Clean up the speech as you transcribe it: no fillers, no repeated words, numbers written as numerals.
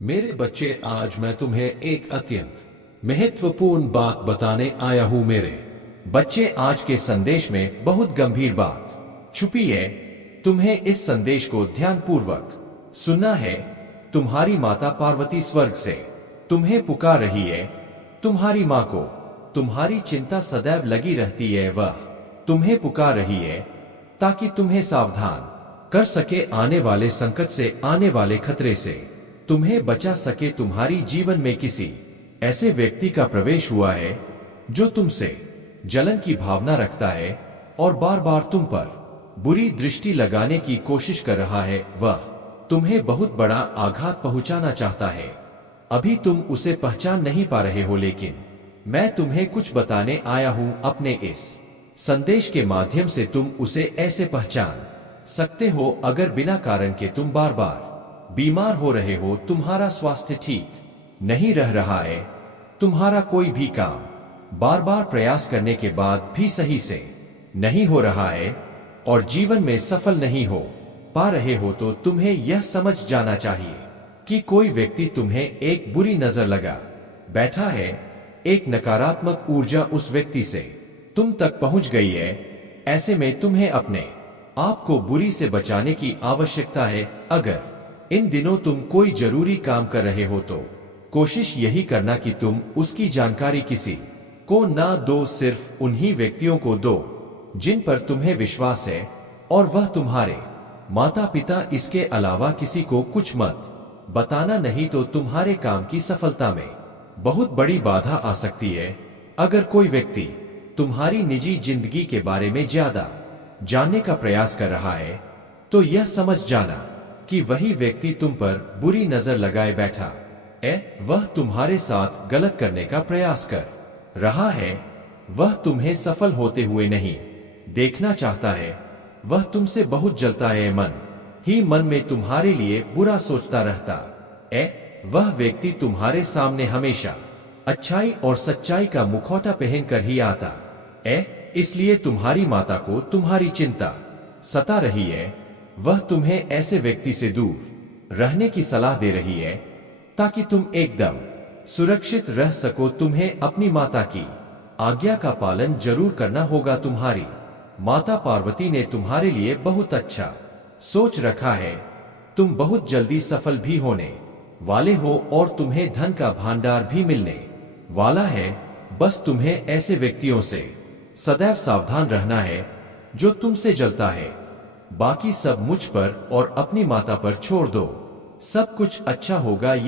मेरे बच्चे, आज मैं तुम्हें एक अत्यंत महत्वपूर्ण बात बताने आया हूं। मेरे बच्चे, आज के संदेश में बहुत गंभीर बात छुपी है। तुम्हें इस संदेश को ध्यानपूर्वक सुनना है। तुम्हारी माता पार्वती स्वर्ग से तुम्हें पुकार रही है। तुम्हारी माँ को तुम्हारी चिंता सदैव लगी रहती है। वह तुम्हें पुकार रही है ताकि तुम्हें सावधान कर सके, आने वाले संकट से, आने वाले खतरे से तुम्हें बचा सके। तुम्हारी जीवन में किसी ऐसे व्यक्ति का प्रवेश हुआ है जो तुमसे जलन की भावना रखता है और बार बार तुम पर बुरी दृष्टि लगाने की कोशिश कर रहा है। वह तुम्हें बहुत बड़ा आघात पहुंचाना चाहता है। अभी तुम उसे पहचान नहीं पा रहे हो, लेकिन मैं तुम्हें कुछ बताने आया हूं। अपने इस संदेश के माध्यम से तुम उसे ऐसे पहचान सकते हो। अगर बिना कारण के तुम बार बार बीमार हो रहे हो, तुम्हारा स्वास्थ्य ठीक नहीं रह रहा है, तुम्हारा कोई भी काम बार बार प्रयास करने के बाद भी सही से नहीं हो रहा है और जीवन में सफल नहीं हो पा रहे हो, तो तुम्हें यह समझ जाना चाहिए कि कोई व्यक्ति तुम्हें एक बुरी नजर लगा बैठा है। एक नकारात्मक ऊर्जा उस व्यक्ति से तुम तक पहुंच गई है। ऐसे में तुम्हें अपने आप को बुरी से बचाने की आवश्यकता है। अगर इन दिनों तुम कोई जरूरी काम कर रहे हो तो कोशिश यही करना कि तुम उसकी जानकारी किसी को ना दो, सिर्फ उन्हीं व्यक्तियों को दो जिन पर तुम्हें विश्वास है, और वह तुम्हारे माता पिता। इसके अलावा किसी को कुछ मत बताना, नहीं तो तुम्हारे काम की सफलता में बहुत बड़ी बाधा आ सकती है। अगर कोई व्यक्ति तुम्हारी निजी जिंदगी के बारे में ज्यादा जानने का प्रयास कर रहा है तो यह समझ जाना कि वही व्यक्ति तुम पर बुरी नजर लगाए बैठा है। वह तुम्हारे साथ गलत करने का प्रयास कर रहा है। वह तुम्हें सफल होते हुए नहीं देखना चाहता है। वह तुमसे बहुत जलता है। मन ही मन में तुम्हारे लिए बुरा सोचता रहता है। वह व्यक्ति तुम्हारे सामने हमेशा अच्छाई और सच्चाई का मुखौटा पहनकर ही आता है। इसलिए तुम्हारी माता को तुम्हारी चिंता सता रही है। वह तुम्हें ऐसे व्यक्ति से दूर रहने की सलाह दे रही है ताकि तुम एकदम सुरक्षित रह सको। तुम्हें अपनी माता की आज्ञा का पालन जरूर करना होगा। तुम्हारी माता पार्वती ने तुम्हारे लिए बहुत अच्छा सोच रखा है। तुम बहुत जल्दी सफल भी होने वाले हो और तुम्हें धन का भंडार भी मिलने वाला है। बस तुम्हें ऐसे व्यक्तियों से सदैव सावधान रहना है जो तुमसे जलता है। बाकी सब मुझ पर और अपनी माता पर छोड़ दो। सब कुछ अच्छा होगा। यह